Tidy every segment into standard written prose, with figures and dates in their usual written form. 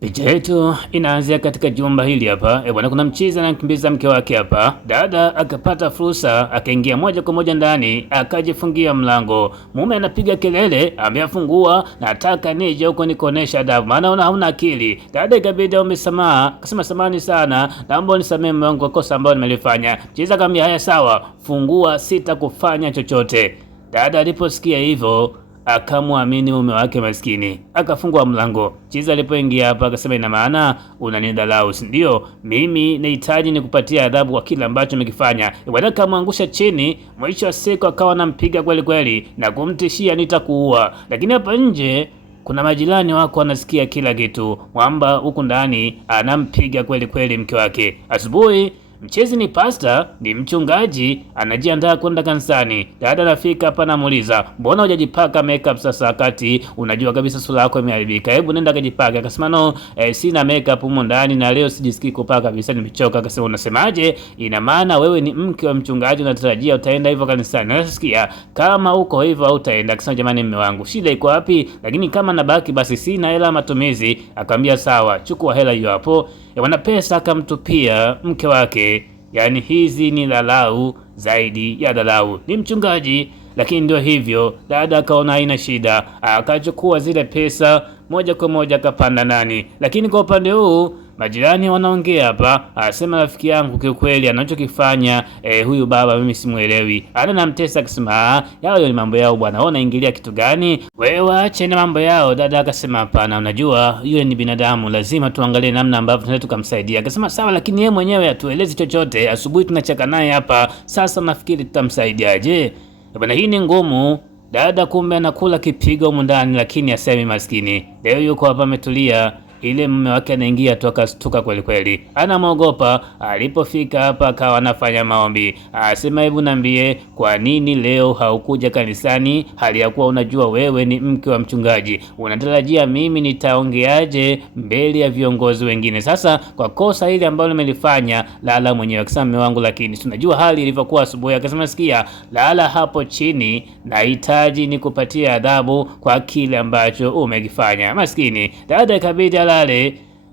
Picha yetu inaanzia katika jumba hili hapa. Bwana, kuna mchizi anamkimbiza mke wake hapa. Dada akapata fursa, akaingia moja kwa moja ndani, akajifungia mlango. Mume anapiga kelele, ameafungua, nataka nije huko nikuonesha adabu, maana una hauna akili. Dada ikabidi aombe msamaha, akasema samahani sana, naomba unisamehe mume wangu kwa kosa ambalo nimelifanya. Mchizi akamwambia haya sawa, fungua, sitakufanya chochote. Dada aliposikia hivyo akamwamini mume wake maskini, akafungua mlango. Chiza alipoingia hapa akasema, ina maana unanidharau, si ndio? Mimi nahitaji nikupatia adhabu kwa kile ambacho umekifanya. Bwana akamwangusha chini, mwisho wa siku akawa anampiga kweli kweli na kumtishia nitakuua. Lakini hapa nje kuna majirani wako wanasikia kila kitu, kwamba huku ndani anampiga kweli kweli mke wake. Asubuhi mchezi ni pasta, ni mchungaji, anajiandaa kwenda kanisani. Dada anafika hapa anamuuliza, mbona hujajipaka makeup sasa wakati unajua kabisa sura yako imeharibika? Hebu nenda kajipaka. Akasema no, sina makeup humo ndani na leo sijisikii kupaka kabisa, nimechoka. Akasema unasemaje? Ina maana wewe ni mke wa mchungaji unatarajia utaenda hivyo kanisani? Nasikia kama uko hivyo hautaenda. Akasema jamani, mume wangu shida iko wapi? Lakini kama nabaki basi sina hela matumizi. Akamwambia sawa, chukua hela hiyo hapo. Wana pesa akamtupia mke wake. Yani hizi ni dharau zaidi ya dharau. Ni mchungaji lakini ndio hivyo. Dada akaona haina shida, akachukua zile pesa moja kwa moja akapanda ndani. Lakini kwa upande huu majirani wanaongea hapa, asema rafiki yangu kiukweli anachokifanya huyu baba mimi simuelewi. Ana namtesa akisema yao ni mambo yao bwana, ona ingilia kitu gani? Wewe waache na mambo yao. Dada akasema hapana, unajua yule ni binadamu, lazima tuangalie namna ambavyo tunaweza tukamsaidia. Akasema sawa, lakini yeye mwenyewe hatuelezi chochote. Asubuhi tunacheka naye hapa, sasa nafikiri tutamsaidiaje? Bwana, hii ni ngumu. Dada kumbe anakula kipigo huko ndani, lakini asemi maskini. Leo yuko hapa ametulia. Ile mume wake anaingia tu akastuka kweli kweli, anamwogopa. Alipofika hapa akawa anafanya maombi, asema hebu niambie, kwa nini leo haukuja kanisani hali ya kuwa unajua wewe ni mke wa mchungaji? Unatarajia mimi nitaongeaje mbele ya viongozi wengine? Sasa kwa kosa hili ambalo nimelifanya, lala mwenyewe. Akasema mume wangu, lakini tunajua hali ilivyokuwa asubuhi. Akasema sikia, lala hapo chini, nahitaji nikupatie adhabu kwa kile ambacho umekifanya. Maskini dada ikabidi alale.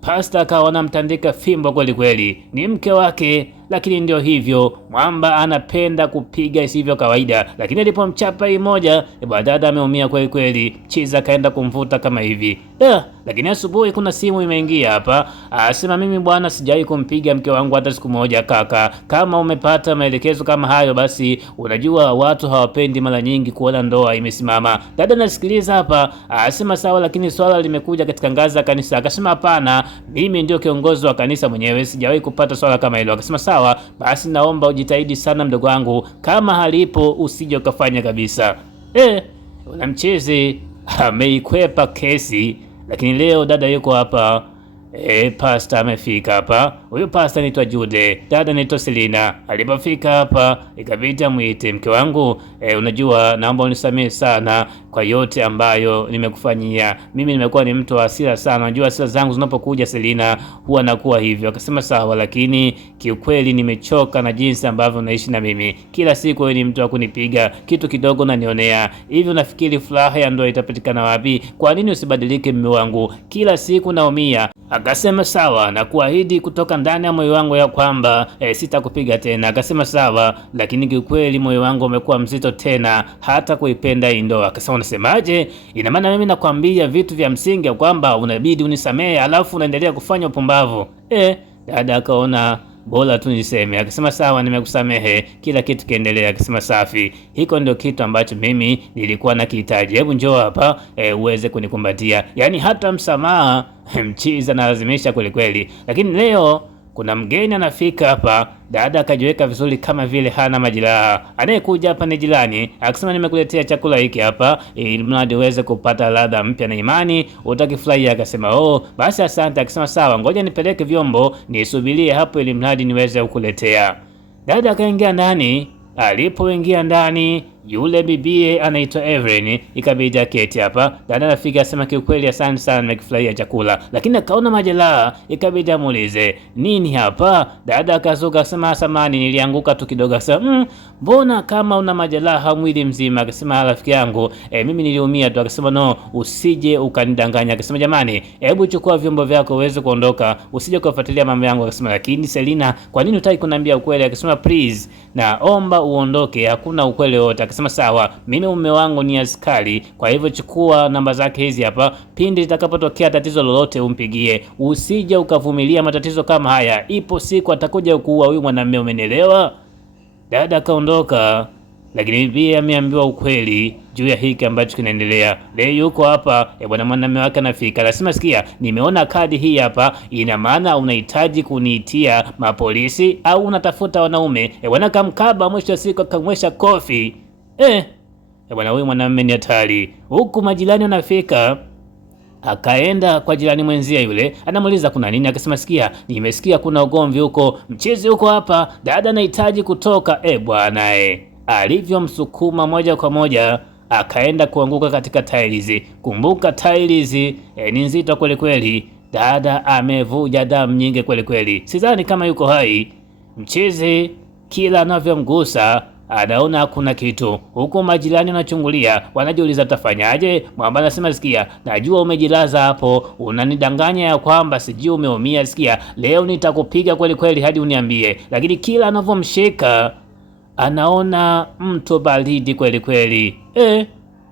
Pasta akawa anamtandika fimbo kweli kweli, ni mke wake, lakini ndio hivyo, mwamba anapenda kupiga isivyo kawaida. Lakini alipomchapa hii moja, dada ameumia kweli kweli. Chiza kaenda kumvuta kama hivi. Lakini asubuhi kuna simu imeingia hapa, asema mimi bwana sijawahi kumpiga mke wangu hata siku moja. Kaka, kama umepata maelekezo kama hayo, basi unajua watu hawapendi mara nyingi kuona ndoa imesimama. Dada nasikiliza hapa, asema sawa, lakini swala limekuja katika ngazi ya kanisa. Akasema hapana, mimi ndio kiongozi wa kanisa mwenyewe, sijawahi kupata swala kama hilo. Akasema sawa, basi naomba ujitahidi sana mdogo wangu, kama halipo usije ukafanya kabisa. Mchezi ameikwepa kesi. Lakini leo dada yuko hapa. Pasta amefika hapa. Huyu pasta anaitwa Jude, dada anaitwa Selina. Alipofika hapa ikabidi amuite, mke wangu, unajua naomba unisamehe sana kwa yote ambayo nimekufanyia. Mimi nimekuwa ni mtu wa hasira sana, unajua hasira zangu zinapokuja Selina huwa nakuwa hivyo. Akasema sawa, lakini kiukweli nimechoka na jinsi ambavyo unaishi na mimi. Kila siku wewe ni mtu wa kunipiga, kitu kidogo unanionea. Hivi unafikiri furaha ya ndoa itapatikana wapi? Kwa nini usibadilike mume wangu? Kila siku naumia. Akasema sawa, na kuahidi kutoka ndani ya moyo wangu ya kwamba sitakupiga tena. Akasema sawa, lakini kiukweli moyo wangu umekuwa mzito tena hata kuipenda hii ndoa. Akasema unasemaje? Ina maana mimi nakwambia vitu vya msingi ya kwamba unabidi unisamehe alafu unaendelea kufanya upumbavu? Dada akaona bora tu niseme. Akasema sawa, nimekusamehe, kila kitu kiendelea. Akasema safi, hiko ndio kitu ambacho mimi nilikuwa nakihitaji. Hebu njoo hapa uweze kunikumbatia. Yani hata msamaha mchiza analazimisha kweli kweli. Lakini leo kuna mgeni anafika hapa. Dada akajiweka vizuri kama vile hana majeraha. Anayekuja hapa ni jirani. Akasema nimekuletea chakula hiki hapa ili mradi uweze kupata ladha mpya na imani utakifurahia. Akasema basi asante. Akasema sawa, ngoja nipeleke vyombo nisubirie hapo ili mradi niweze kukuletea. Dada akaingia ndani. Alipoingia ndani, yule bibie anaitwa Evelyn ikabidi aketi hapa. Dada anafika asema kiukweli asante sana nimekifurahia chakula, lakini akaona majeraha ikabidi amuulize nini hapa. Dada akazuka asema samani nilianguka tu kidogo. Akasema mbona kama una majeraha mwili mzima? Akasema rafiki yangu mimi niliumia tu. Akasema no, usije ukanidanganya. Akasema jamani, hebu chukua vyombo vyako uweze kuondoka, usije kufuatilia mambo yangu. Akasema lakini Selina, kwa nini hutaki kuniambia ukweli? Akasema please, naomba uondoke, hakuna ukweli wote. Akasema sawa, mimi mume wangu ni askari, kwa hivyo chukua namba zake hizi hapa, pindi litakapotokea tatizo lolote umpigie, usije ukavumilia matatizo kama haya, ipo siku atakuja kuua huyu mwanamume, umenielewa? Dada akaondoka, lakini pia ameambiwa ukweli juu ya hiki ambacho kinaendelea. Leo yuko hapa bwana, mwanamume wake anafika, anasema sikia, nimeona kadi hii hapa, ina maana unahitaji kuniitia mapolisi au unatafuta wanaume? Bwana kamkaba, mwisho wa siku akamwesha kofi. Bwana huyu mwanamume ni hatari. Huku majirani wanafika, akaenda kwa jirani mwenzia yule, anamuuliza kuna nini? Akasema sikia, nimesikia kuna ugomvi huko, mchezi huko hapa, dada anahitaji kutoka. Bwana alivyomsukuma moja kwa moja akaenda kuanguka katika tiles. Kumbuka tiles ni nzito kweli kweli, dada amevuja damu nyingi kweli kweli, sidhani kama yuko hai. Mchezi kila anavyomgusa anaona hakuna kitu, huko majirani wanachungulia, wanajiuliza tafanyaje. Mwamba anasema sikia, najua umejilaza hapo, unanidanganya ya kwamba sijui umeumia. Sikia, leo nitakupiga kweli kweli hadi uniambie. Lakini kila anavyomshika anaona mto baridi kweli kweli.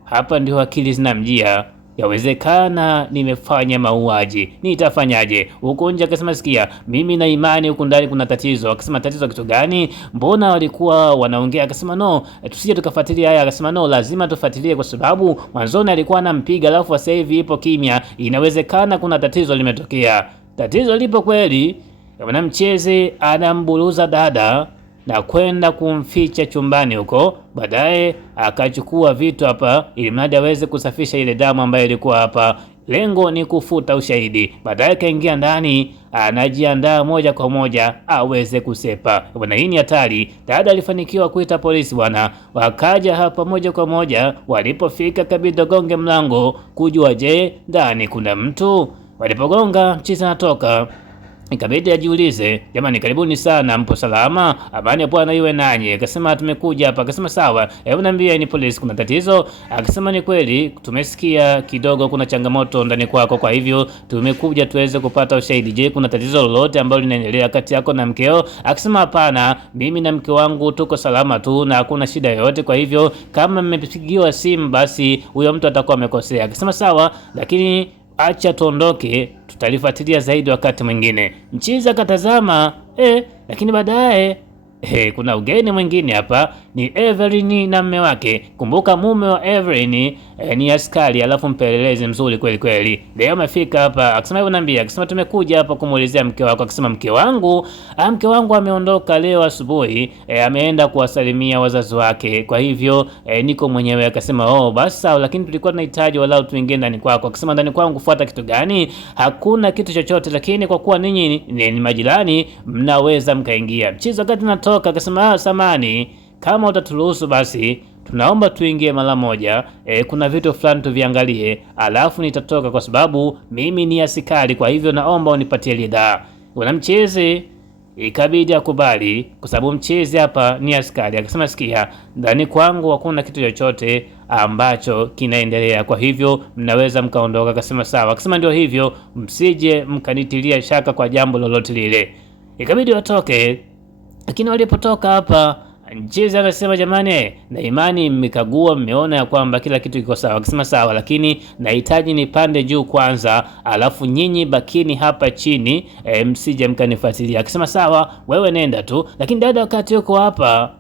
Hapa ndio akili zinamjia, yawezekana nimefanya mauaji, nitafanyaje? Huko nje akasema sikia, mimi na imani huko ndani kuna tatizo. Akasema tatizo kitu gani? Mbona walikuwa wanaongea? Akasema no, tusije tukafuatilia haya. Akasema no, lazima tufuatilie kwa sababu mwanzoni alikuwa anampiga, alafu sasa hivi ipo kimya, inawezekana kuna tatizo limetokea. Tatizo lipo kweli. Bwana mchezi anamburuza dada na kwenda kumficha chumbani huko. Baadaye akachukua vitu hapa ili mradi aweze kusafisha ile damu ambayo ilikuwa hapa, lengo ni kufuta ushahidi. Baadaye kaingia ndani, anajiandaa moja kwa moja aweze kusepa. Bwana hii ni hatari. Dada alifanikiwa kuita polisi bwana, wakaja hapa moja kwa moja. Walipofika kabidi gonge mlango kujua je ndani kuna mtu. Walipogonga mchizi anatoka, ikabidi ajiulize, jamani karibuni sana, mpo salama? Amani ya Bwana iwe nanyi. Akasema tumekuja hapa. Akasema sawa, hebu niambie ni polisi, kuna tatizo? Akasema ni kweli, tumesikia kidogo kuna changamoto ndani kwako, kwa hivyo tumekuja tuweze kupata ushahidi. Je, kuna tatizo lolote ambalo linaendelea kati yako na mkeo? Akasema hapana, mimi na mke wangu tuko salama tu na hakuna shida yoyote, kwa hivyo kama mmepigiwa simu basi huyo mtu atakuwa amekosea. Akasema sawa, lakini acha tuondoke, tutalifuatilia zaidi wakati mwingine. Mchizi akatazama lakini baadaye kuna ugeni mwingine hapa, ni Evelyn na mume wake. Kumbuka mume wa Evelyn ni askari alafu mpelelezi mzuri kweli kweli. Leo amefika hapa, akasema hebu niambie. Akasema tumekuja hapa kumuulizia mke wako. Akasema mke wangu ameondoka leo asubuhi, ameenda kuwasalimia wazazi wake, kwa hivyo niko mwenyewe. Akasema basi sawa, lakini tulikuwa tunahitaji walau tuingie ndani kwako. Akasema ndani kwangu kufuata kitu gani? Hakuna kitu chochote, lakini kwa kuwa ninyi ni majirani mnaweza mkaingia. Mchizi wakati natoka akasema samani, kama utaturuhusu basi tunaomba tuingie mara moja, kuna vitu fulani tuviangalie, alafu nitatoka kwa sababu mimi ni askari, kwa hivyo naomba unipatie ridhaa. Kuna mchezi ikabidi akubali kwa sababu mchezi hapa ni askari. Akasema sikia, ndani kwangu hakuna kitu chochote ambacho kinaendelea, kwa hivyo mnaweza mkaondoka. Akasema sawa. Akasema ndio hivyo, msije mkanitilia shaka kwa jambo lolote lile. Ikabidi watoke, lakini walipotoka hapa mchezi anasema jamani, na imani mmekagua, mmeona ya kwamba kila kitu kiko sawa. Akisema sawa, lakini nahitaji nipande juu kwanza, alafu nyinyi bakini hapa chini, msije mkanifuatilia. Akisema sawa, wewe nenda tu. Lakini dada wakati yuko hapa,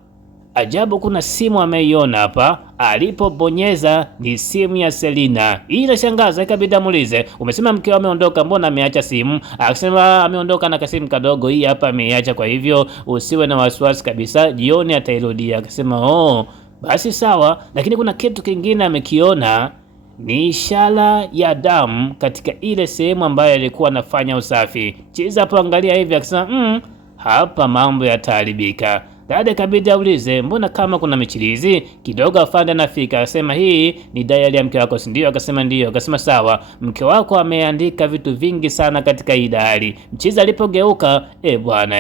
ajabu kuna simu ameiona hapa, alipobonyeza ni simu ya Selina. Hii inashangaza, ikabidi amuulize, umesema mkeo ameondoka, mbona ameacha simu? Akasema ameondoka na kasimu kadogo, hii hapa ameiacha, kwa hivyo usiwe na wasiwasi kabisa, jioni atairudia. Akasema basi sawa, lakini kuna kitu kingine amekiona, ni ishara ya damu katika ile sehemu ambayo alikuwa anafanya usafi. Chiza hapo angalia hivi, akasema hapa mambo yataharibika. Dada kabidi aulize, mbona kama kuna michirizi kidogo? Afande anafika asema, hii ni diary ya mke wako, si ndio? Akasema ndio. Akasema sawa, mke wako ameandika vitu vingi sana katika hii diary. Mchizi alipogeuka bwana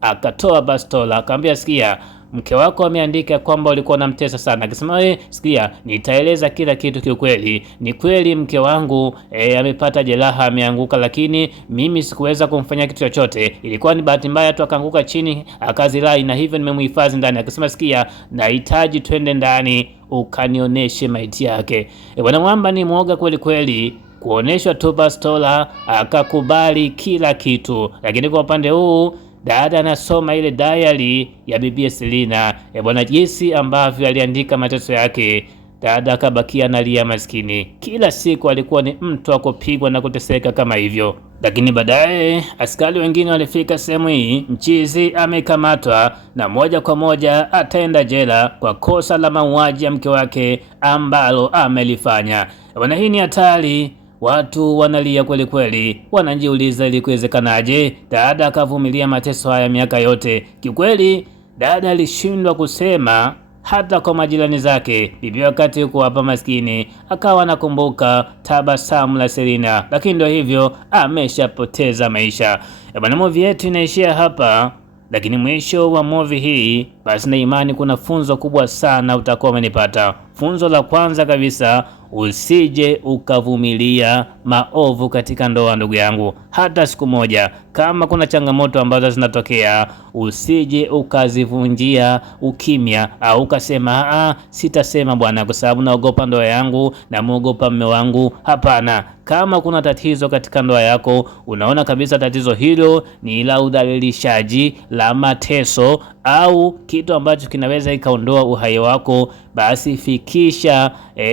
akatoa bastola akamwambia, sikia, mke wako ameandika kwamba ulikuwa unamtesa sana. Akasema sikia, nitaeleza kila kitu kiukweli. Ni kweli mke wangu amepata jeraha, ameanguka, lakini mimi sikuweza kumfanyia kitu chochote. Ilikuwa ni bahati mbaya tu, akaanguka chini akazirai, na hivyo nimemhifadhi ndani. Akasema sikia, nahitaji twende ndani ukanionyeshe maiti yake. Bwana Mwamba ni mwoga kweli kweli, kuoneshwa tu bastola akakubali kila kitu. Lakini kwa upande huu dada anasoma ile diary ya bibi Selina, bwana, jinsi ambavyo aliandika mateso yake. Dada akabakia analia maskini, kila siku alikuwa ni mtu wa kupigwa na kuteseka kama hivyo. Lakini baadaye askari wengine walifika sehemu hii, mchizi amekamatwa na moja kwa moja ataenda jela kwa kosa la mauaji ya mke wake ambalo amelifanya. Bwana, hii ni hatari. Watu wanalia kweli kweli, wanajiuliza ili kuwezekanaje dada akavumilia mateso haya miaka yote. Kiukweli dada alishindwa kusema hata kwa majirani zake. Bibi wakati yuko hapa maskini akawa anakumbuka tabasamu la Selina, lakini ndio hivyo, ameshapoteza maisha. Bwana, movie yetu inaishia hapa, lakini mwisho wa movie hii basi na imani kuna funzo kubwa sana utakuwa umenipata. Funzo la kwanza kabisa, usije ukavumilia maovu katika ndoa ndugu yangu, hata siku moja. Kama kuna changamoto ambazo zinatokea, usije ukazivunjia ukimya au ukasema sitasema bwana kwa sababu naogopa ndoa yangu na muogopa mume wangu. Hapana, kama kuna tatizo katika ndoa yako, unaona kabisa tatizo hilo ni la udhalilishaji, la mateso au kitu ambacho kinaweza ikaondoa uhai wako, basi fikisha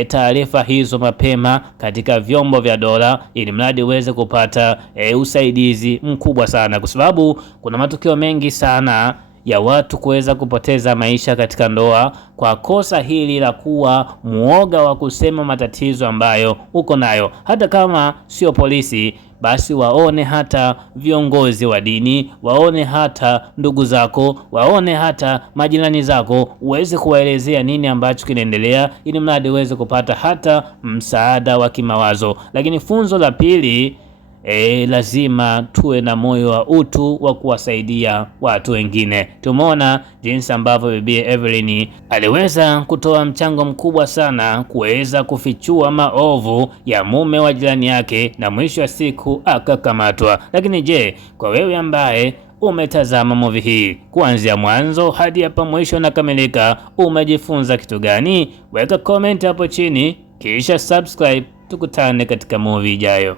taarifa hizo mapema katika vyombo vya dola, ili mradi uweze kupata usaidizi mkubwa sana, kwa sababu kuna matukio mengi sana ya watu kuweza kupoteza maisha katika ndoa kwa kosa hili la kuwa muoga wa kusema matatizo ambayo uko nayo. Hata kama sio polisi, basi waone hata viongozi wa dini, waone hata ndugu zako, waone hata majirani zako, uweze kuwaelezea nini ambacho kinaendelea, ili mradi uweze kupata hata msaada wa kimawazo. Lakini funzo la pili, lazima tuwe na moyo wa utu wa kuwasaidia watu wengine. Tumeona jinsi ambavyo bibi Evelyn aliweza kutoa mchango mkubwa sana kuweza kufichua maovu ya mume wa jirani yake, na mwisho wa siku akakamatwa. Lakini je, kwa wewe ambaye umetazama movie hii kuanzia mwanzo hadi hapa mwisho na kamilika, umejifunza kitu gani? Weka comment hapo chini kisha subscribe. Tukutane katika movie ijayo.